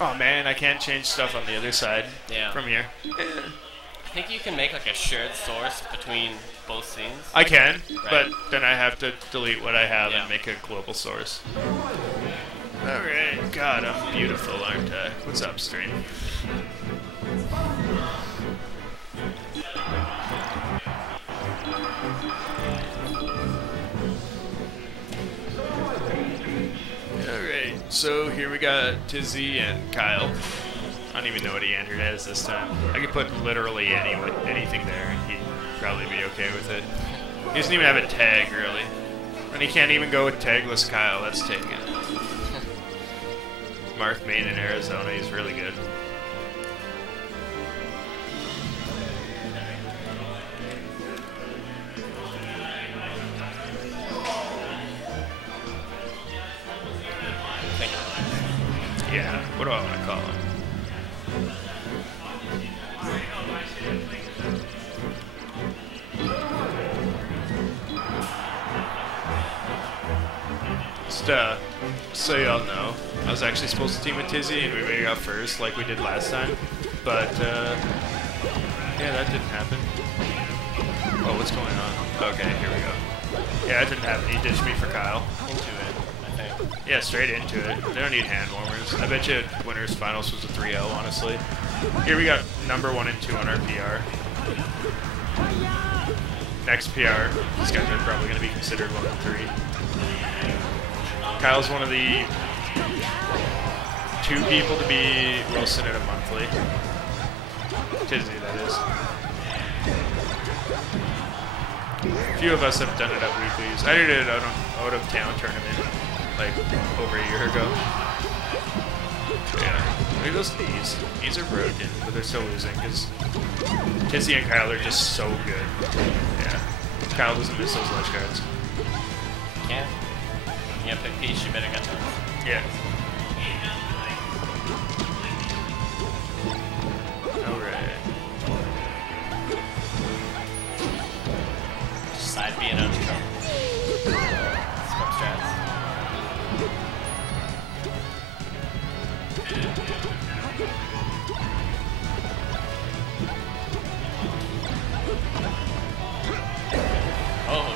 Oh man, I can't change stuff on the other side Yeah. from here. I think you can make like a shared source between both scenes. I can, Right. but then I have to delete what I have Yeah. and make a global source. Alright, God, I'm beautiful, aren't I? What's up, stream? Alright, so here we got Tizzy and Kyle. I don't even know what he entered as this time. I could put literally anything there and he'd probably be okay with it. He doesn't even have a tag, really. And he can't even go with tagless Kyle, that's taken. Marth Main in Arizona, he's really good. Yeah, what do I want to call him? Just, so y'all know, I was actually supposed to team with Tizzy and we made it out first like we did last time. But, yeah, that didn't happen. Oh, what's going on? Okay, here we go. Yeah, that didn't happen. He ditched me for Kyle. Into it, I think. Yeah, straight into it. They don't need hand warmers. I bet you winners finals was a 3-0, honestly. Here we got number 1 and 2 on our PR. Next PR, these guys are probably going to be considered 1 and 3. Kyle's one of the 2 people to be Wilson in a monthly. Tizzy, that is. A few of us have done it at weeklies. I did it out of town tournament like over a year ago. Yeah, look at those knees. Knees are broken, but they're still losing because Tizzy and Kyle are just so good. Yeah, Kyle doesn't miss those ledge cards. Can't. You have to pick Peach, you better get them. Yeah. Alright. Side B and control. Smoke strats. Oh.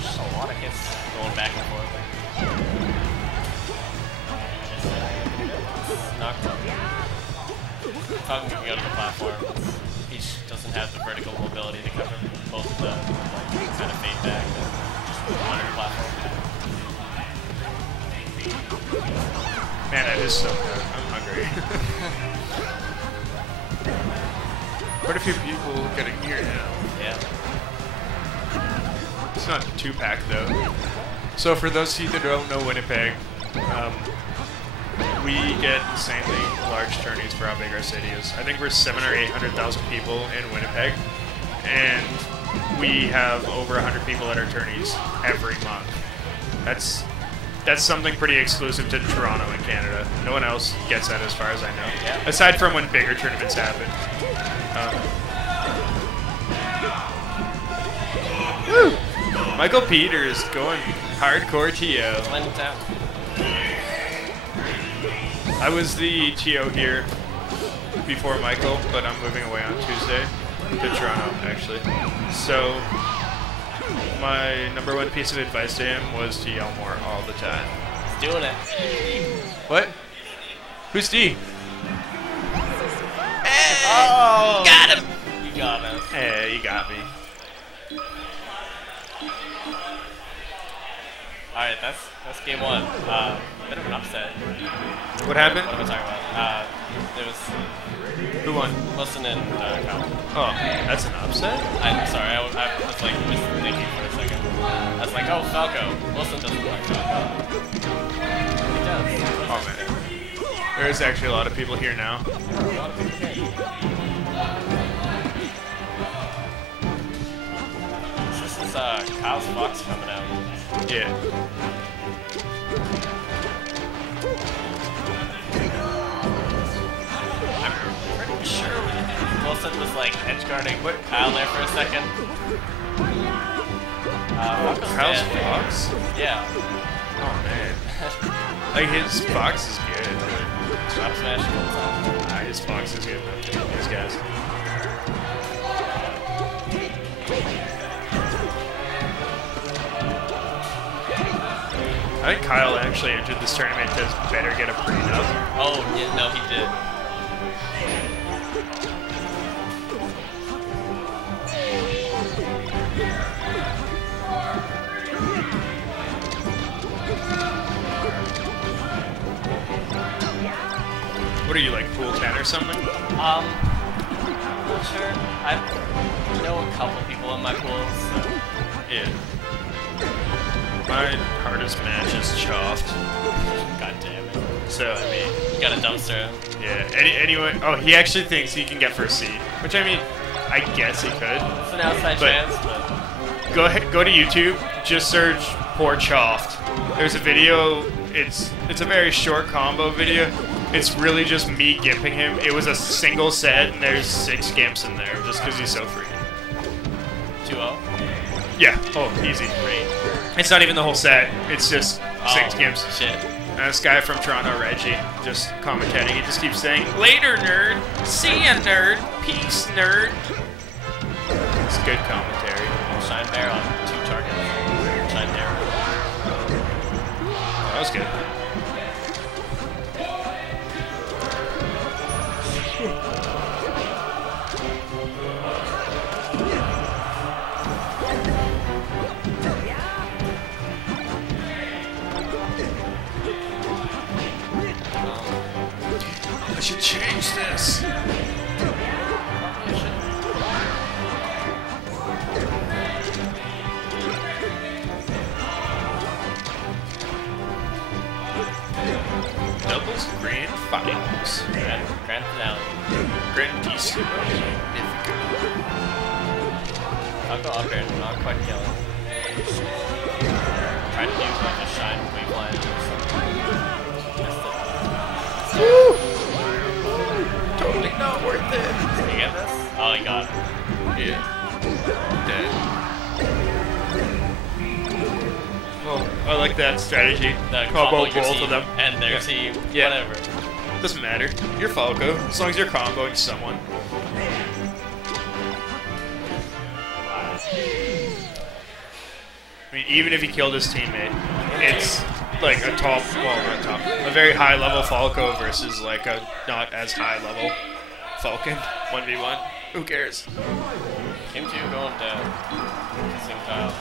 Just a lot of hits going back and forth. Knocked up. Falcon can go to the platform. Peach doesn't have the vertical mobility to cover both of the kind of fade back and just under the platform. Man, that is so good. I'm hungry. Quite a few people getting here now. Yeah. It's not 2-pack though. So for those of you that don't know Winnipeg, we get insanely large tourneys for how big our city is. I think we're 700,000 or 800,000 people in Winnipeg, and we have over 100 people at our tourneys every month. That's something pretty exclusive to Toronto and Canada. No one else gets that as far as I know. Yeah. Aside from when bigger tournaments happen. Woo! Michael Peters going hardcore TO. Blend down. I was the TO here before Michael, but I'm moving away on Tuesday to Toronto, actually. So my number 1 piece of advice to him was to yell more all the time. He's doing it. What? Who's D? Oh! Got him! You got him. Hey, you got me. Alright, that's game 1. Bit of an upset. What happened? What am I talking about? There was Who won? Wilson and Kyle. Oh, that's an upset? I'm sorry, I was like just thinking for a second. I was like, oh, Falco. Wilson doesn't like Falco. He does. Oh man. There is actually a lot of people here now. A lot of people here. This is Kyle's Fox coming out. Yeah. I'm pretty sure Wilson was like edge guarding Kyle there for a second. Kyle's Fox? Yeah. Oh man. Like his Fox is good. Drop smash all the time. Nah, his Fox is good enough to beat these guys. I think Kyle actually entered this tournament to better get a prenup. Oh, yeah, no, he did. What are you, like, pool 10 or something? I'm not sure. I know a couple people in my pool, so... Yeah. My hardest match is Choft. God damn it. So, I mean... You got a dumpster. Yeah, anyway... Oh, he actually thinks he can get first seed. Which, I mean, I guess he could. It's an outside chance, but... Go to YouTube, just search Poor Choft. There's a video, it's a very short combo video. It's really just me gimping him. It was a single set, and there's 6 gimps in there, just because he's so free. 2-0? Yeah, oh, easy. Great. It's not even the whole set, it's just 6 gimps. Shit. And this guy from Toronto, Reggie, just commentating, he just keeps saying, "Later, nerd! See ya, nerd! Peace, nerd!" It's good commentary. Shine Bear on 2 targets. Shine Bear. That was good. I should change this. Doubles grand finals. Grand finale. Grandissimo. I'll go up here and not quite kill him. Try to do like a shine wave line or something. Missed it. Woo! Totally not worth it. Did you get this? Oh, he got it. Yeah. Dead. Well, I like that strategy. The Combo your both team of them. and their Yeah. team. Yeah. Whatever. Doesn't matter. You're Falco, as long as you're comboing someone. I mean, even if he killed his teammate, it's like a top, well, not top, a very high level Falco versus like a not as high level Falcon. 1v1. Who cares? Game 2 going down. Kissing Kyle.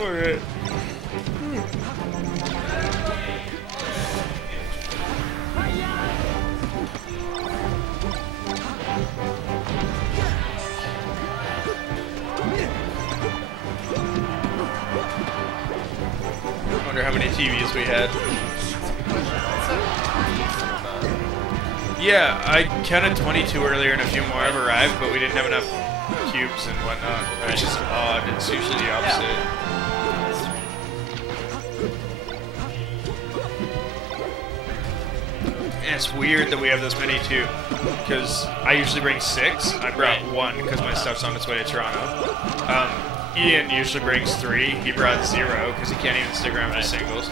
Alright. I wonder how many TVs we had. Yeah, I counted 22 earlier and a few more have arrived, but we didn't have enough cubes and whatnot, which is odd. It's usually the opposite. And it's weird that we have this many too, because I usually bring 6. I brought 1 because my stuff's on its way to Toronto. Ian usually brings 3. He brought 0 because he can't even stick around for singles.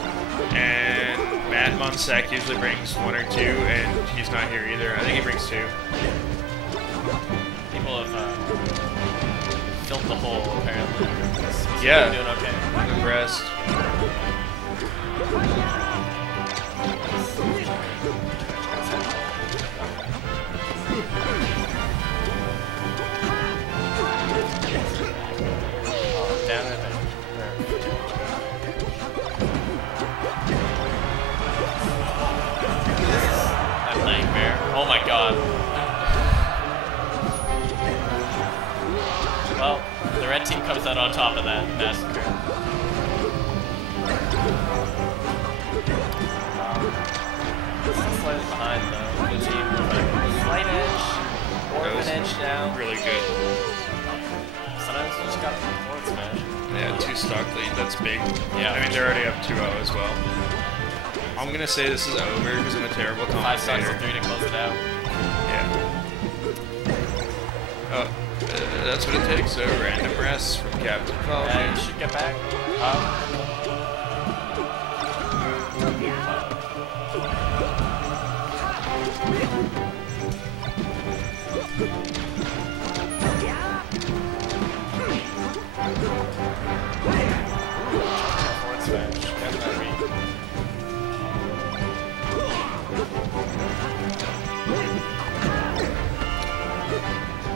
And Matt Monsek usually brings 1 or 2, and he's not here either. I think he brings 2. People have filled the hole, apparently. Yeah. Doing okay. I'm impressed. Down in there. A nightmare. Oh my god. Well, the red team comes out on top of that massacre. Still slightly behind the blue team with a slight edge. Or an edge now. Really good. Sometimes just got forward smash. Yeah, 2 stock lead. That's big. Yeah. I mean, they're already up 2-0 as well. I'm gonna say this is over because I'm a terrible 5 stocks commentator. to 3 to close it out. Yeah. Oh, that's what it takes. So random rest from Captain Falcon. Yeah, you should get back. Forward smash. Get that read.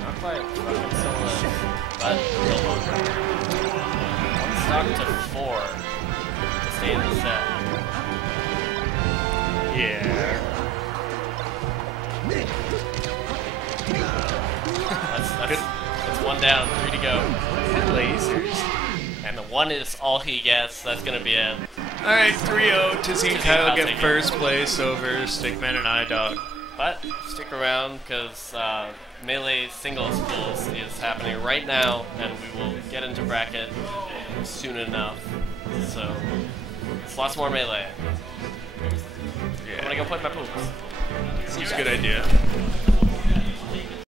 Not quite fucking solo, but still longer. 1 stock to 4 to stay in the set. Yeah. That's 1 down, 3 to go. Lasers. And the 1 is all he gets. That's gonna be it. Alright, 3-0. Tizzy and Tizzy Kyle Kyle get taking first place over Stickman and iDog. But stick around because Melee Singles Pools is happening right now, and we will get into bracket soon enough. So, it's lots more Melee. I'm gonna go put my pools. Seems a good idea.